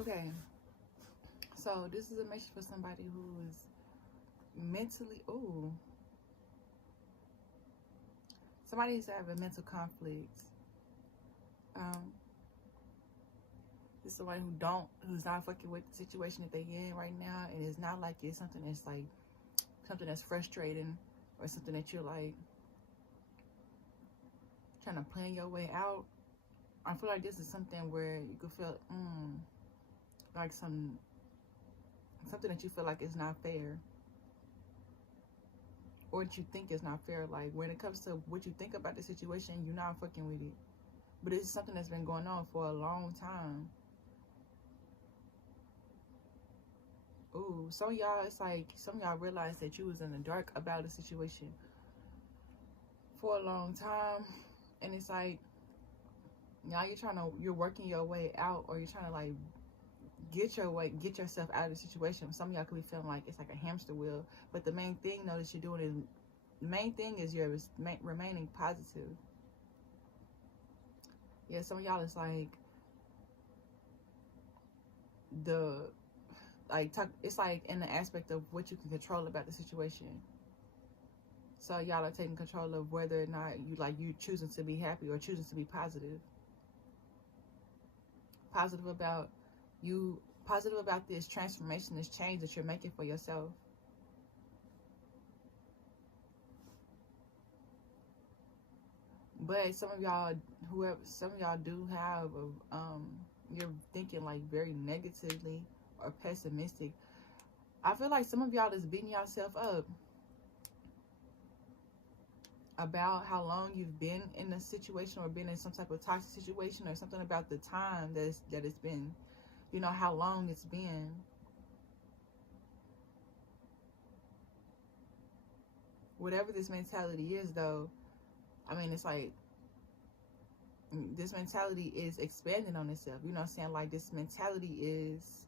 Okay, so this is a message for somebody who is mentally, somebody who's having mental conflicts. This is somebody who's not fucking with the situation that they in right now, and it's not like it's something that's like something that's frustrating or something that you're like trying to plan your way out. I feel like this is something where you could feel like something that you feel like is not fair, or that you think is not fair. Like when it comes to what you think about the situation, you're not fucking with it, but it's something that's been going on for a long time. Ooh, some of y'all, it's like some of y'all realize that you was in the dark about a situation for a long time, and it's like now you're working your way out, or you're trying to like get yourself out of the situation. Some of y'all could be feeling like it's like a hamster wheel, but the main thing though that you're doing is you're remaining positive. Yeah, some of y'all is like it's like in the aspect of what you can control about the situation. So y'all are taking control of whether or not you choosing to be happy or choosing to be positive. Positive about this transformation, this change that you're making for yourself. But some of y'all do have you're thinking like very negatively or pessimistic. I feel like some of y'all is beating yourself up about how long you've been in a situation or been in some type of toxic situation, or something about the time that it's been, how long it's been. Whatever this mentality is though, I mean, it's like this mentality is expanding on itself. You know what I'm saying? Like this mentality is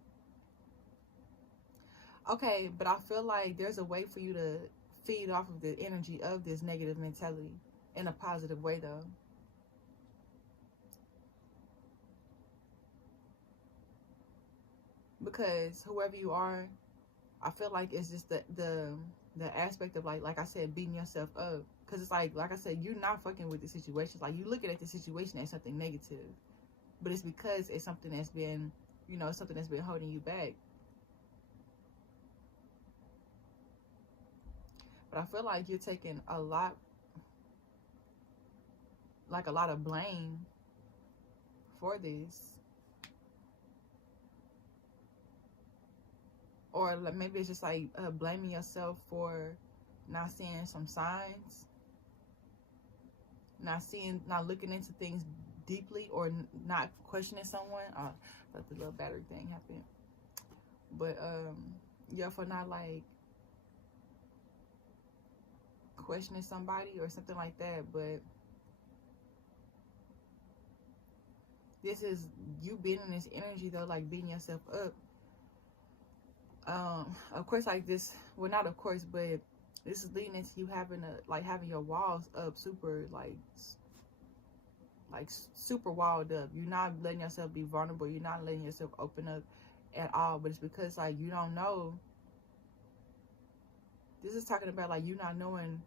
okay, but I feel like there's a way for you to feed off of the energy of this negative mentality in a positive way though. Because whoever you are, I feel like it's just the aspect of like I said, beating yourself up. Because it's like I said, you're not fucking with the situation. Like you looking at the situation as something negative, but it's because it's something that's been, something that's been holding you back. But I feel like you're taking a lot of blame for this. Or maybe it's just like blaming yourself for not seeing some signs, not looking into things deeply, or not questioning someone. But the little battery thing happened. But yeah, for not like questioning somebody or something like that. But this is you being in this energy though, like beating yourself up. Of course, like this, well, not of course, but this is leading into you having your walls up super super walled up. You're not letting yourself be vulnerable. You're not letting yourself open up at all. But it's because like you don't know. This is talking about like you not knowing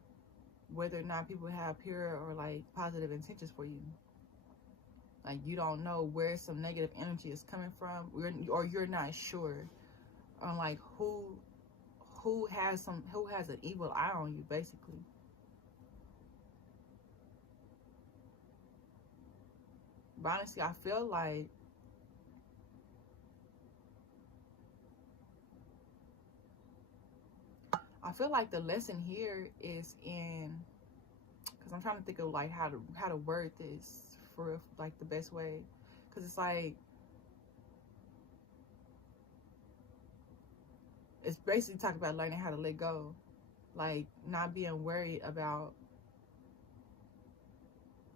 whether or not people have pure or like positive intentions for you. Like you don't know where some negative energy is coming from, or you're not sure on like who has an evil eye on you, basically. But honestly, I feel like the lesson here is in, because I'm trying to think of like how to word this for like the best way, because it's like it's basically talking about learning how to let go, like not being worried about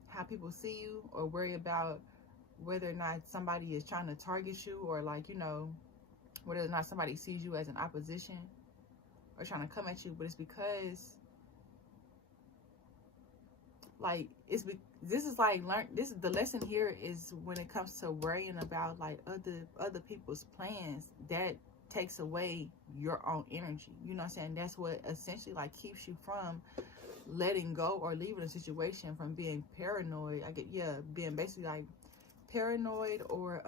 how people see you, or worry about whether or not somebody is trying to target you, or like whether or not somebody sees you as an opposition or trying to come at you. But it's because like this is like this is the lesson here, is when it comes to worrying about like other people's plans, that takes away your own energy. You know what I'm saying? That's what essentially like keeps you from letting go or leaving a situation, from being paranoid. Being basically like paranoid, or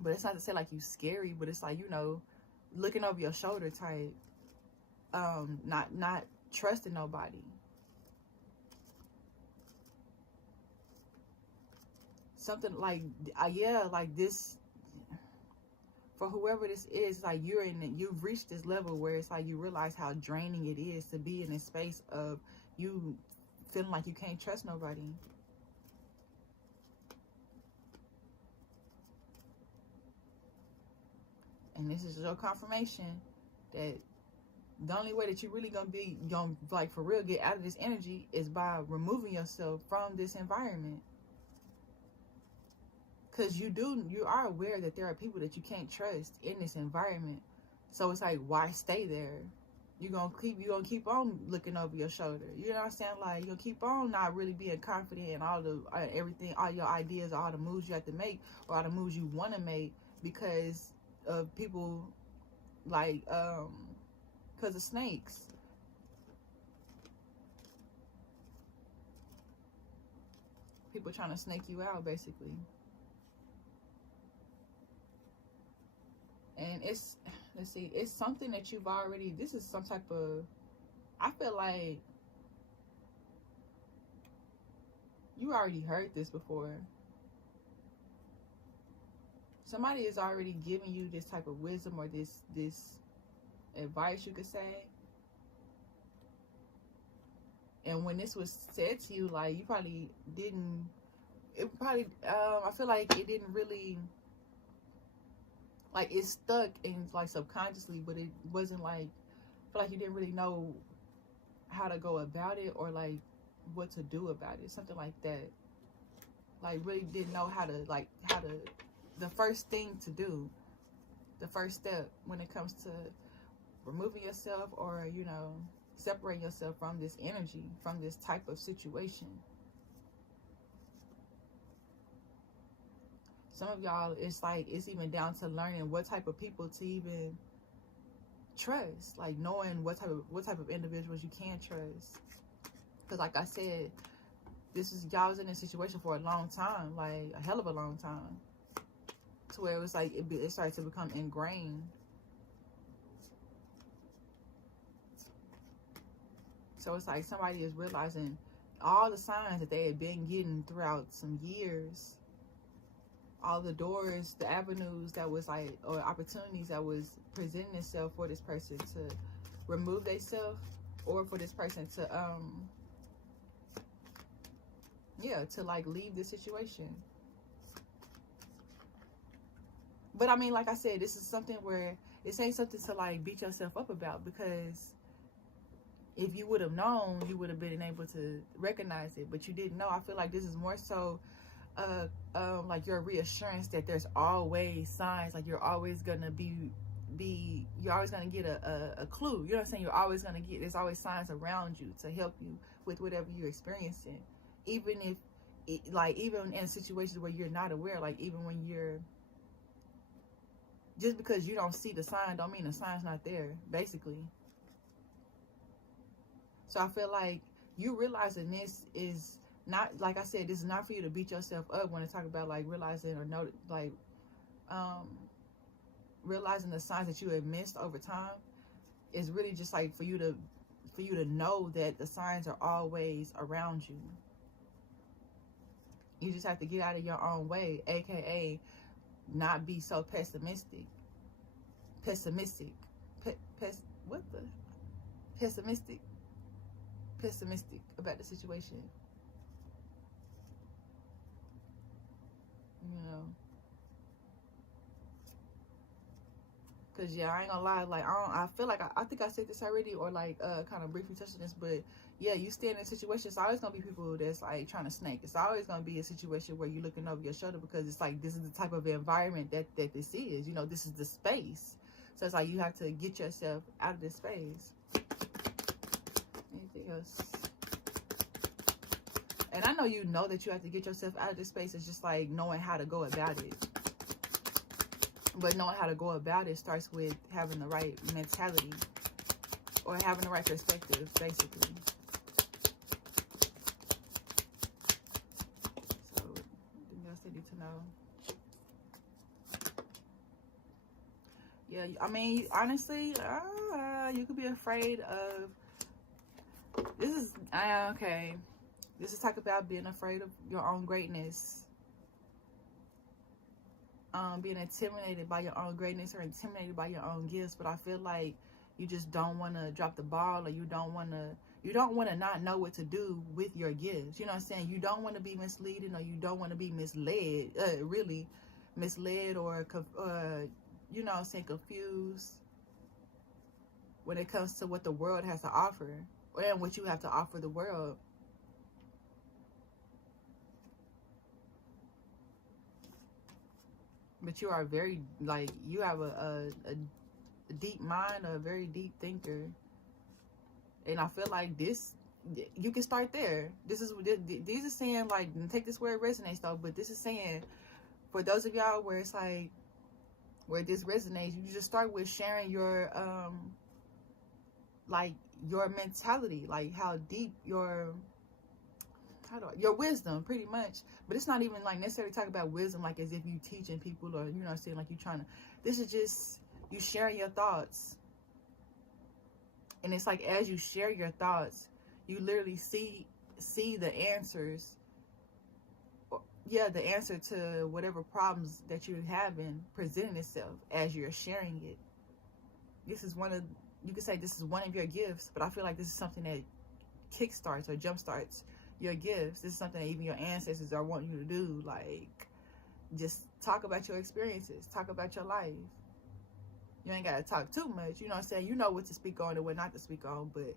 but it's not to say like you scary, but it's like, you know, looking over your shoulder type, not trusting nobody. Something like like this, for whoever this is, like you've reached this level where it's like you realize how draining it is to be in this space of you feeling like you can't trust nobody. And this is your confirmation that the only way that you really gonna like for real get out of this energy is by removing yourself from this environment. Because you are aware that there are people that you can't trust in this environment. So it's like, why stay there? You're gonna keep on looking over your shoulder. You know what I'm saying? Like, you'll keep on not really being confident in all the everything, all your ideas, all the moves you have to make, or all the moves you want to make, because of people like because of snakes. People trying to snake you out, basically. And it's, let's see, it's something that you've already, this is some type of, I feel like you already heard this before. Somebody is already giving you this type of wisdom, or this advice, you could say. And when this was said to you, like, you probably didn't, I feel like it didn't really, like, it stuck in, like, subconsciously, but it wasn't like, I feel like you didn't really know how to go about it, or like what to do about it, something like that. Like, really didn't know how to the first thing to do, the first step when it comes to removing yourself, or, you know, separating yourself from this energy, from this type of situation. Some of y'all, it's like, it's even down to learning what type of people to even trust, like knowing what type of individuals you can trust. Because like I said, y'all was in this situation for a long time, like a hell of a long time, to where it was like it started to become ingrained. So it's like somebody is realizing all the signs that they had been getting throughout some years, all the doors, the avenues that was like, or opportunities that was presenting itself for this person to remove themselves, or for this person to to like leave the situation. But I mean, like I said, this is something where this ain't something to like beat yourself up about, because if you would have known, you would have been able to recognize it, but you didn't know. I feel like this is more so like your reassurance that there's always signs, like you're always gonna you're always gonna get a clue. You know what I'm saying? You're always gonna get, there's always signs around you to help you with whatever you're experiencing, even if even in situations where you're not aware, like even when you're, just because you don't see the sign don't mean the sign's not there, basically. So I feel like you realizing this is not, like I said, this is not for you to beat yourself up when I talk about like realizing, or know, like realizing the signs that you have missed over time. Is really just like for you to know that the signs are always around you. You just have to get out of your own way, aka not be so pessimistic about the situation. You know, because yeah, I ain't gonna lie, like I feel like I think I said this already, or like kind of briefly touching this, but yeah, you stay in a situation, it's always gonna be people that's like trying to snake. It's always gonna be a situation where you're looking over your shoulder, because it's like, this is the type of environment that this is, you know, this is the space. So it's like you have to get yourself out of this space. Anything else? And I know you know that you have to get yourself out of this space. It's just like knowing how to go about it. But knowing how to go about it starts with having the right mentality or having the right perspective, basically. So, anything else they need to know? Yeah, I mean, honestly, you could be afraid of, this is, okay, this is talk about being afraid of your own greatness, being intimidated by your own greatness or intimidated by your own gifts. But I feel like you just don't want to drop the ball, or you don't want to not know what to do with your gifts. You know what I'm saying? You don't want to be misleading, or you don't want to be misled, really misled, or you know what I'm saying, confused when it comes to what the world has to offer and what you have to offer the world. But you are very, like, you have a deep mind, a very deep thinker. And I feel like this, you can start there. These are saying, like, take this where it resonates though, but this is saying, for those of y'all where it's like, where this resonates, you just start with sharing your, like, your mentality, like how deep your wisdom, pretty much. But it's not even like necessarily talking about wisdom like as if you teaching people, or, you know, saying like you trying to, this is just you sharing your thoughts. And it's like, as you share your thoughts, you literally see the answers, the answer to whatever problems that you're having presenting itself as you're sharing it. This is one of, you could say this is one of your gifts, but I feel like this is something that kickstarts or jumpstarts your gifts. This is something that even your ancestors are wanting you to do. Like, just talk about your experiences, talk about your life. You ain't gotta talk too much, you know what I'm saying? You know what to speak on and what not to speak on, but,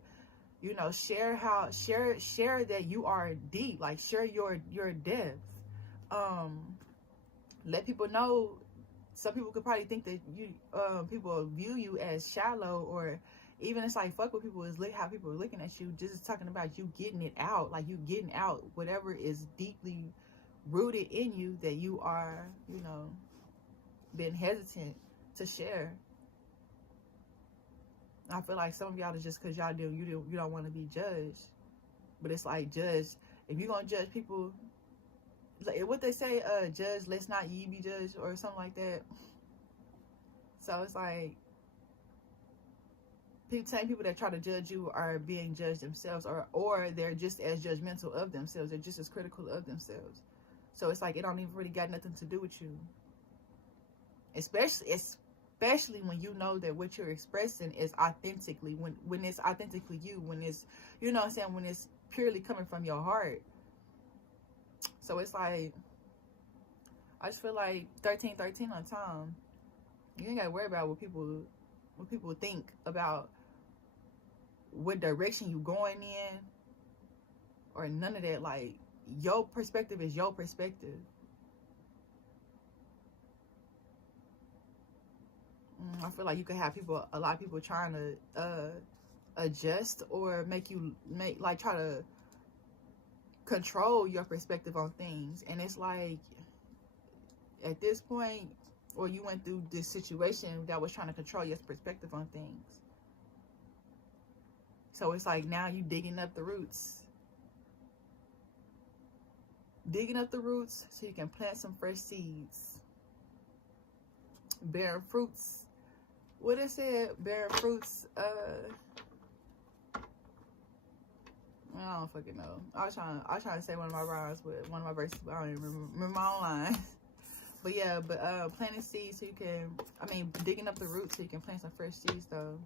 you know, share that you are deep, like share your depth. Let people know. Some people could probably think that you people view you as shallow, or even it's like, fuck what people is how people are looking at you. Just talking about you getting it out, like you getting out whatever is deeply rooted in you that you are, you know, been hesitant to share. I feel like some of y'all is just because y'all you don't want to be judged, but it's like, judge, if you're gonna judge people, like what they say, judge let's not ye be judged, or something like that. So it's like, same people that try to judge you are being judged themselves, or they're just as judgmental of themselves. They're just as critical of themselves. So it's like, it don't even really got nothing to do with you. Especially when you know that what you're expressing is authentically, when it's authentically you, when it's, you know what I'm saying, when it's purely coming from your heart. So it's like, I just feel like 1313 on time. You ain't gotta worry about what people think about what direction you going in, or none of that. Like, your perspective is your perspective. I feel like you could have a lot of people trying to adjust or try to control your perspective on things. And it's like, at this point, or you went through this situation that was trying to control your perspective on things. So it's like, now you digging up the roots. Digging up the roots so you can plant some fresh seeds. Bearing fruits. What it said, bearing fruits, I don't fucking know. I was trying to say one of my rhymes, but one of my verses, but I don't even remember my own lines. But yeah, planting seeds so you can, digging up the roots so you can plant some fresh seeds though.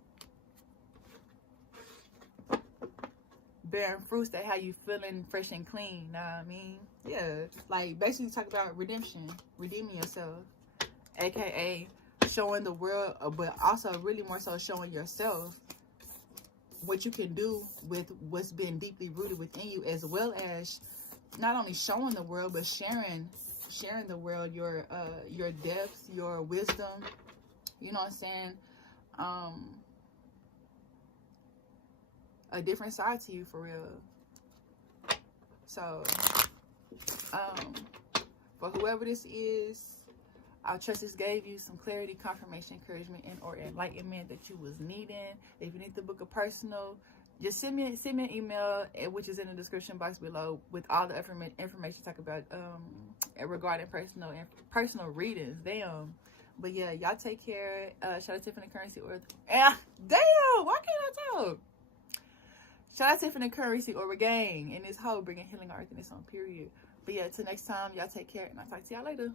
Bearing fruits that have you feeling fresh and clean, know what I mean? Yeah, like basically talk about redemption, redeeming yourself, aka showing the world, but also really more so showing yourself what you can do with what's been deeply rooted within you, as well as not only showing the world, but sharing the world your depth, your wisdom, you know what I'm saying, a different side to you, for real. So, for whoever this is, I trust this gave you some clarity, confirmation, encouragement, and or enlightenment that you was needing. If you need to book a personal, just send me an email, which is in the description box below, with all the information talk about regarding personal readings. Damn. But yeah, y'all take care. Shout out to Tiffany Currency or damn, why can't I talk? Shout out to Tiffany Currency or Regain and this whole bringing healing art in its own period. But yeah, till next time, y'all take care, and I'll talk to y'all later.